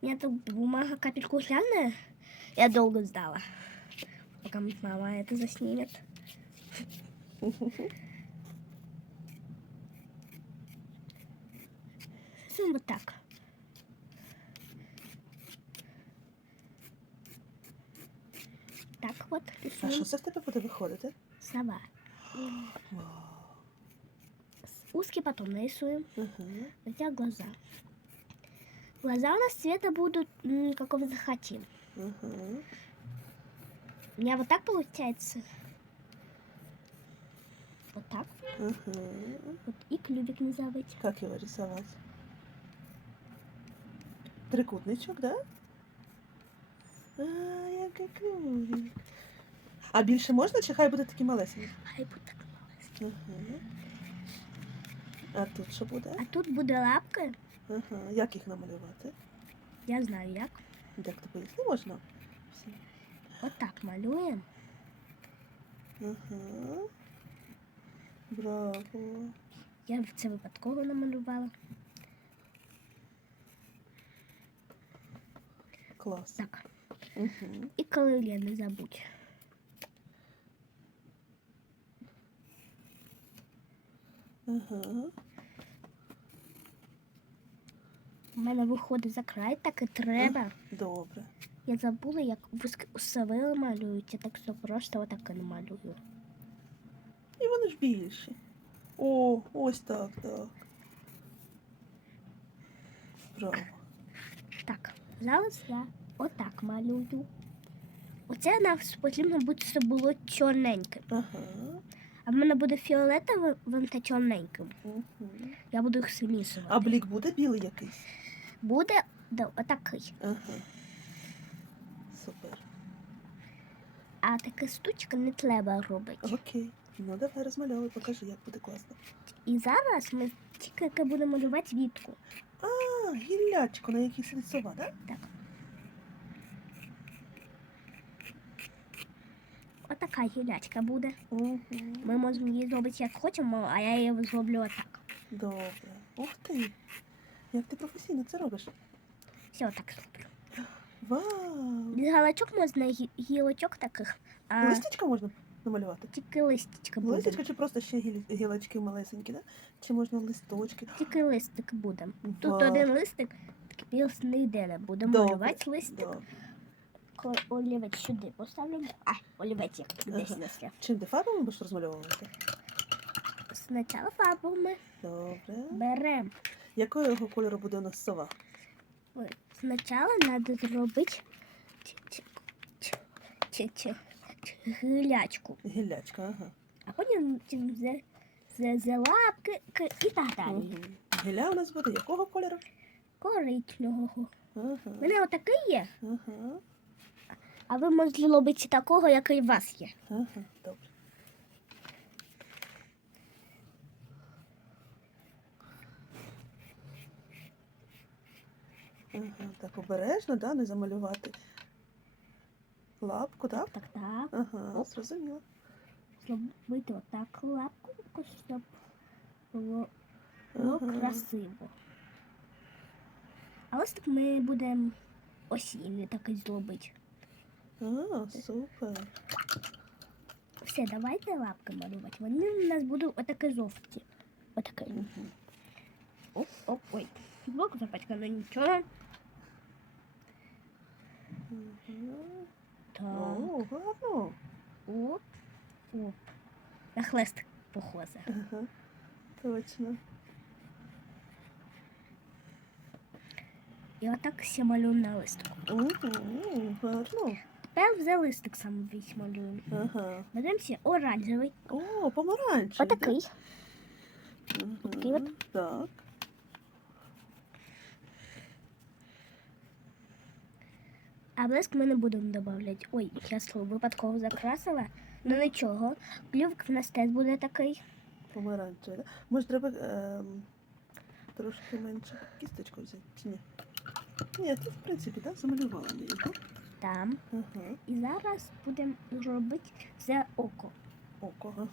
У меня тут бумага капельку глянная. Я долго ждала, пока мама это заснимет. Рисуем вот так. Так вот А що це в тебе буде виходити? сова. Узкий потом нарисуем. Угу. Хотя глаза. Глаза у нас цвета будут м, какого захотим. Угу. У меня вот так получается. Вот так. Угу. Вот и клювик не забыть. Как его рисовать? Трикутничок, да? А, який клювик. А більше можна, чи хай буде такі малесенькі? Хай буде так малесенький. Угу. А тут що буде? А тут буде лапка. Ага. Як їх намалювати? Я знаю як. Як ти поясни можна? Всі. От так малюємо. Ага. Браво. Я це випадково намалювала. Клас. Так. Угу. І крилля не забудь. Ага. У мене виходить за край, так і треба. Добре. Я забула, як уставили малюють. Я так все просто отак і намалюю. І вони ж більші. О, ось так, так. Браво. Так, зараз я отак малюю. Оце нам потрібно буде, щоб було чорненьке. Ага. А в мене буде фіолетовим та чорненьким. Угу. Я буду їх змішувати. А блік буде білий якийсь? Буде да, отакий. Ага. Супер. А такі штучки не треба робити. Окей. Ну давай розмальовуй, покажи, як буде класно. І зараз ми тільки будемо малювати вітку. А, гіллячко, на якій сидить сова, так? Так. Отака гілячка буде. Угу. Ми можемо її зробити як хочемо, а я її зроблю отак. Добре. Ух ти. Як ти професійно це робиш? Все отак зроблю. Вау! Без галочок можна гі- гілочок таких, а Листячка можна намалювати? тільки листочка буде. Листячка чи просто ще гілі- гілочки малесенькі, да? Чи можна листочки? Тільки листик буде. Тут Вау. один листик, такий більш не йде. Добре, малювати листик. Коли олівець сюди поставлю. А, олівець як десь Ага. несе. Чим ти фарбами будеш розмальовувати? Спочатку фарбами Добре. беремо. Якого кольору буде у нас сова? Ой, Спочатку треба зробити гілячку, Гіллячка, ага. а потім за, за, за лапки і так далі. Угу. Гілля у нас буде якого кольору? Коричневого. Ага. У мене отакий є, Ага. а ви можете робити такого, який у вас є. Ага. Добре. Так обережно, да, не замалювати лапку, так? Так, так. Ага, зрозуміло. Зробити отак лапку, щоб було, було Ага. красиво. А ось так ми будемо осінню такий зробити. А, супер. Все, давайте лапки малювати. Вони у нас будуть отакі жовті. Отакі. Мгм. Оп, оп, ой. Блок запачкано нічого. Так. О, гарно. Оп, оп. На хлест похоже. Ага, точно. І отак все малюємо на листку. Мгм, Гарно. Тепер вже листик сам весь малюємо. Ага. Беремо ще оранжевий. О, помаранчевий. Отакий. Мгм, Отакий от. Так. А блиск ми не будемо додавати. Ой, я слово випадково закрасила. Ну нічого. Клювик в нас теж буде такий. Помаранчевий, да? Може, треба ем, трошки менше кісточку взяти, чи ні? Ні, тут, в принципі, так, замалювала ми його. Там. Ага. І зараз будемо робити це око. Око, ага.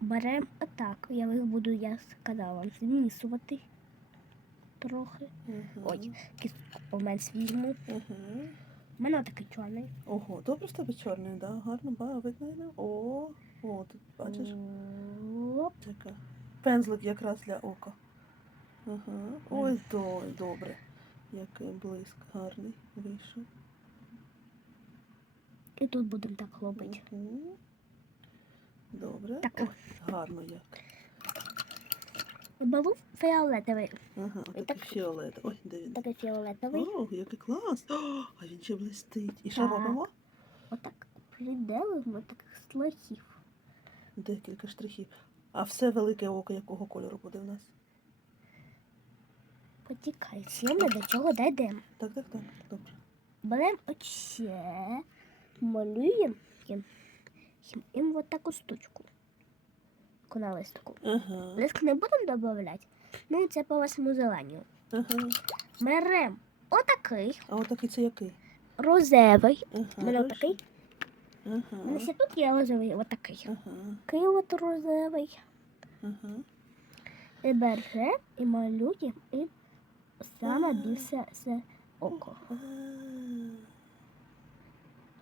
Беремо отак. Я їх буду, я сказала, змісувати. Трохи. Ага. Ой, кістку поменш візьму. Ага. У мене такий чорний. Ого, добре з тебе чорний, да? Гарно, ба, видно. його? О, о, тут бачиш, Оп. Пензлик якраз для ока. Ага. Ой, то, добре. Який блиск гарний вийшов. І тут будемо так робити. Мгм. Добре. Так. Ой, гарно як. Беру фіолетовий. Ага, так- фіолет. Ой, де він? Такий фіолетовий. О, який клас! О, а він ще блистить. І що Так. робимо? Отак приделимо таких слохів. Декілька штрихів. А все велике око якого кольору буде в нас? Потікай. Всі ми до чого дійдемо. Так, так, так. Добре. Беремо оце, малюємо їм, їм, їм от таку штучку. Таку на листку. Ага. Листок не будемо додавати, ну це по вашому желанню. Ага. Беремо отакий, А отакий це який? розевий. Ага. Мене хорошо. У Ага. ще тут є розовий, отакий. Ага. Такий от розовий. Ага. І беремо і малюємо, і саме більше це око.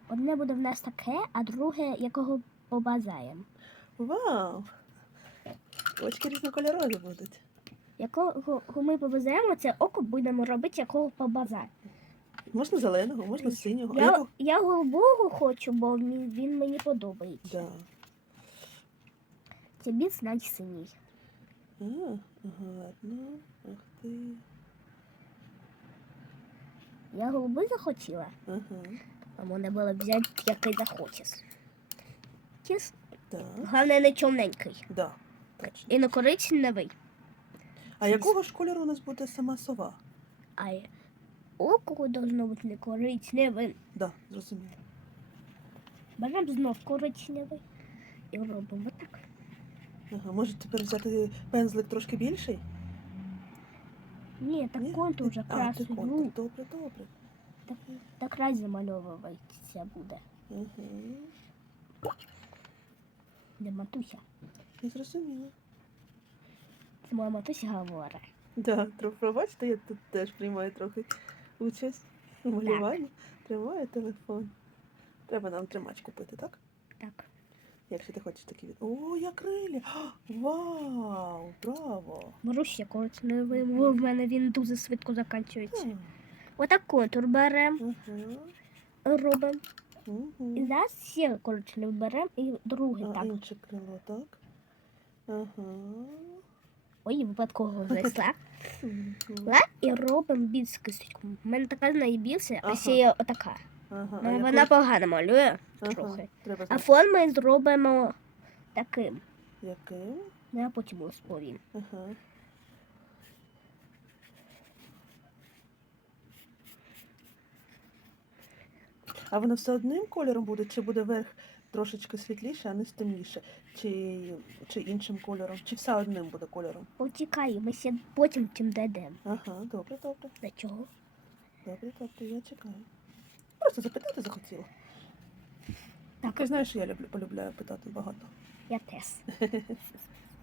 Одне буде в нас таке, а друге якого побажаємо. Вау! Очки різнокольорові будуть. Якого ми побажаємо, це око будемо робити, якого побажаємо. Можна зеленого, можна синього. Я, якого? я голубого хочу, бо він, він мені подобається. Да. Це більш навіть синій. А, гарно. Ах ти. Я голубий захотіла, Ага. а можна було взяти, який захочеш. Кіс, Так. головне не чорненький. Да. Точно. І не коричневий. А якого ж кольору у нас буде сама сова? А око должно бути не коричневим. Да, зрозуміло. Беремо знов коричневий і робимо так. Ага, може тепер взяти пензлик трошки більший? Ні, так Ні? контур вже А, ти контур. Ну, Добре, добре. так, так раз замальовується буде. Ага. Де матуся. Зрозуміла. Це моя матуся говорить. Да, трохи пробачте, я тут теж приймаю трохи участь у малюванні. Тримаю телефон. Треба нам тримач купити, так? Так. Якщо ти хочеш такі від. О, я крилі! Вау! Браво! Маруся коричневий, бо в мене він дуже швидко закінчується. М, Отак контур беремо, робимо. І зараз ще коричневий беремо і другий А так. інше крило, так? Ага. Ой, випадково знайшла. Ла, І робимо більш кисточку. У мене така найбільша, а Ага. є отака. Ага. Ну, вона погано малює трохи. Треба А знати, форми зробимо таким. яким. Ну, Я потім розповім. Ага. А воно все одним кольором буде, чи буде верх трошечки світліше, а низ темніше? Чи, чи іншим кольором? Чи все одним буде кольором? Ми ще потім тим дійдемо. Ага, добре, добре. До чого? Добре, добре, я чекаю. Просто запитати захотіла. Так. Ти знаєш, що я люблю, полюбляю питати багато. Я теж.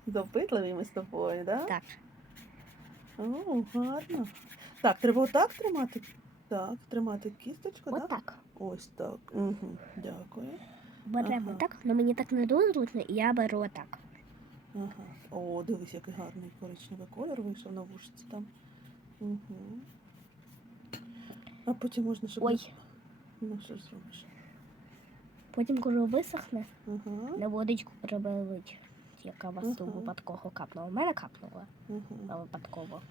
Допитливі ми з тобою, да? Так. О, гарно. Так, треба отак тримати. Так, тримати кісточку, так? Отак. Ось так. Угу. Дякую. Беремо Ага. так, але мені так не дуже зручно, і я беру отак. Ага. О, дивись, який гарний коричневий колір вийшов на вушці там. Угу. А потім можна, щоб. Ой. Ну, що ж зробиш? Потім, коли висохне, Ага. на водичку перебелить, яка вас Ага. тут випадково капнула. У мене капнула, Ага. випадково.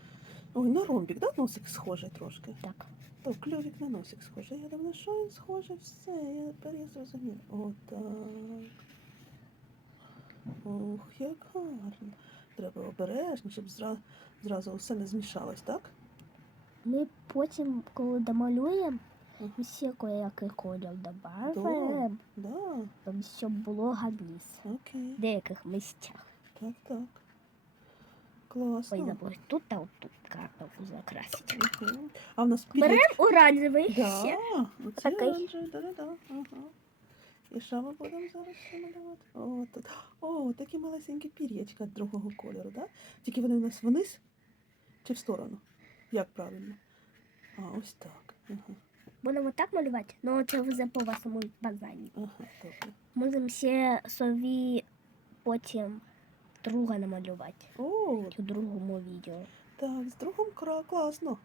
Ой, на ромбік, да, носик схожий трошки? Так. То клювик на носик схожий. Я думаю, що він схожий, все, я тепер я зрозуміла. Отак. Ох, як гарно. Треба обережно, щоб зра... зразу все не змішалось, так? Ми потім, коли домалюємо, ще який колір додаємо, Да, щоб було гарніше. окей. В деяких місцях. Так, так. Класно. Ой, забув, тут та тут карту закрасити. Мгм. А в нас підліт... Беремо оранжевий Да, ще. Такий. оранжеві, да-да-да. Ага. І що ми будемо зараз ще малювати? О, тут. О, такі малесенькі пір'ячка другого кольору, да? Тільки вони у нас вниз чи в сторону? Як правильно? А, ось так. Ага, Будемо так малювати, ну це вже по вашому бажанню. ага, добре. Можемо ще собі потім друга намалювати О, у другому відео. так, з другом кра, класно.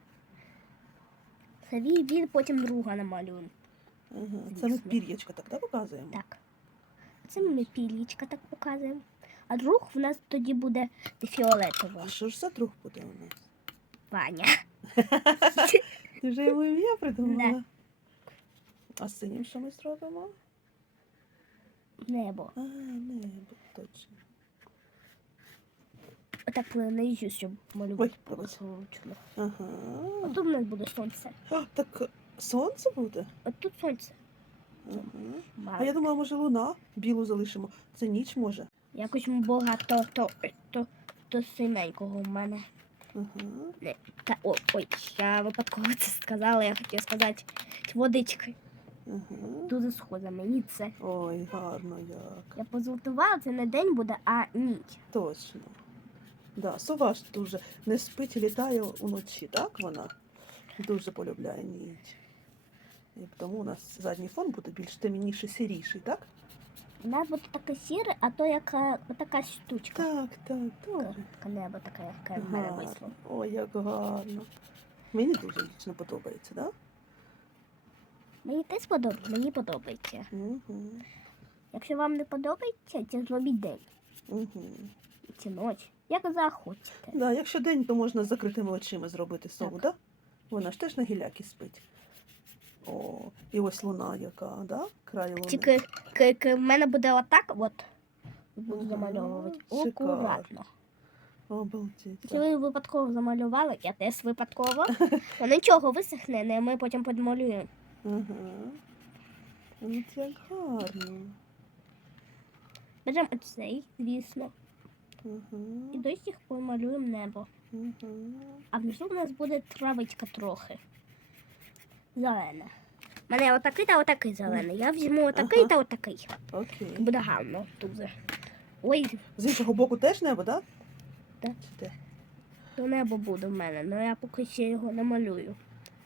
Собі від потім друга намалюємо. Ага. Це ми Звісно. пір'ячка так, да, показуємо? Так. Це ми пілічка так показуємо. А друг в нас тоді буде фіолетовий. А що ж за друг буде у нас? Ваня. Ти вже йому ім'я придумала? А з синім що ми зробимо? Небо. А, небо, точно. Отак нанизю, щоб малювати Ой, пробач. зручно. Ага. А тут в нас буде сонце. А, так сонце буде? От тут сонце. Ага. А я думала, може луна білу залишимо. Це ніч може. Якось багато то, то, то синенького в мене. Ага. Та, о, ой, я випадково це сказала, я хотіла сказати водички. Ага. Дуже схоже мені це. Ой, гарно як. Я позолотувала, це не день буде, а ніч. Точно. Да, сова ж дуже не спить, літає уночі, так вона? Дуже полюбляє ніч. І тому у нас задній фон буде більш темніший, сіріший, так? У нас буде таке сіре, а то яка така штучка. Так, так. Таке небо таке, яке в мене вийшло. Ой, як гарно. Мені дуже лічно подобається, так? Мені теж подобається, мені подобається. Угу. Якщо вам не подобається, це зробіть день. Угу. Чи ніч. Як захочете. Да, якщо день, то можна з закритими очима зробити сову, Так. да? Вона ж теж на гілякі спить. О, і ось луна яка, да? Край луни. Тільки к- к- в мене буде отак, от. Буду Ага, замальовувати. Акуратно. Обалдеть. Якщо ви випадково замалювали, я теж випадково. Ну нічого, висохне, не ми потім подмалюємо. Ага. От як гарно. Беремо оцей, звісно. Ага. І до сих помалюємо небо. Ага. А внизу в нас буде травичка трохи. Зелена. У мене отакий та отакий зелений. Я візьму отакий Ага. та отакий. Окей. Буде гарно дуже. Ой, З іншого боку теж небо, так? Так. Чи де? то небо буде в мене, але я поки ще його не малюю.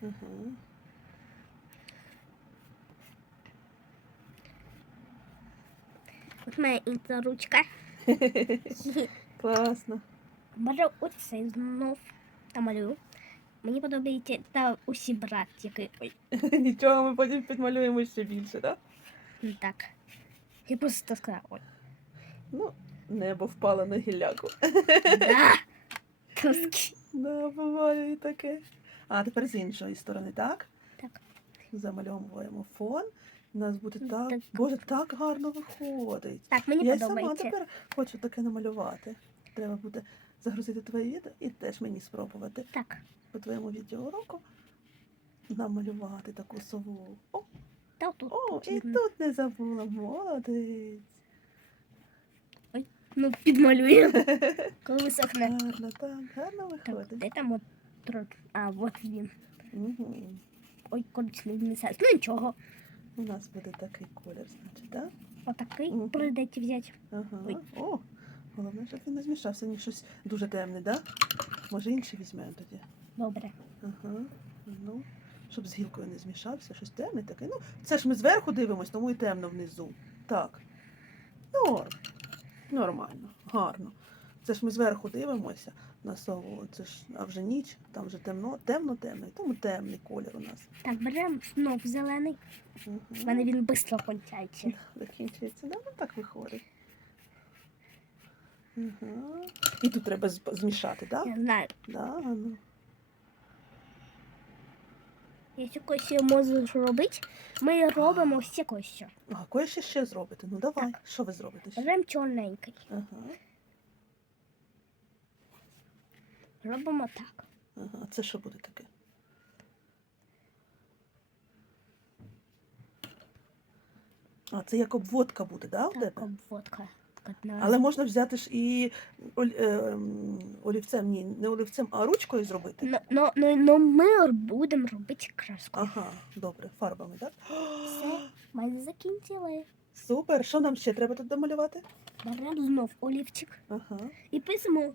Ага. От моя інша ручка. Класно. Беру оцей знов та малюю. Мені подобається та усі брат, який. Ой, Нічого, ми потім підмалюємо ще більше, так? не так. Я просто сказала, ой. Ну, небо впало на гілляку. Да. Да, буває і таке. А тепер з іншої сторони, так? Так. Замальовуємо фон. У нас буде так. Так. Боже, так гарно виходить. Так, мені Я й сама подобається. тепер хочу таке намалювати. Треба буде загрузити твоє відео і теж мені спробувати Так. по твоєму відеоуроку намалювати таку сову. О, Та тут. о, і видно. тут не забула. Молодець. Ну, підмалюємо. Коли висохне. Гарно, так, гарно Так, виходить. де там от тро- А, от він. Угу. Ой, коричневий місяць. Ну нічого. У нас буде такий колір, значить, так? Отакий Мгм. прийдеться взяти. Ага. Ой. О, головне, щоб він не змішався. Ні, щось дуже темне, так? Да? Може інший візьмемо тоді. Добре. Ага. Ну, щоб з гілкою не змішався, щось темне таке. Ну, це ж ми зверху дивимось, тому і темно внизу. Так. Норм. Нормально, гарно. Це ж ми зверху дивимося на. Це ж, а вже ніч, там вже темно, темно-темно, і тому темний колір у нас. Так, беремо знов зелений. У Угу. мене він швидко кончається. Закінчується, да? Ну так виходить. Угу. І тут треба з- змішати, так? Да? Я знаю. Да, ну. Якщо когось можеш робити, ми робимо все кось. А кое ще ще зробити? Ну давай. Що ви зробите ще? Беремо чорненький. Ага. Робимо так. Ага. А це що буде таке? А, це як обводка буде, да, в Так, обводка. Але можна взяти ж і е, олівцем, ні, не олівцем, а ручкою зробити. Ну, ну, ну, ну ми будемо робити краску. Ага, добре, фарбами, так? Все, ми закінчили. Супер. Що нам ще треба тут домалювати? Беремо знов олівчик Ага. і пишемо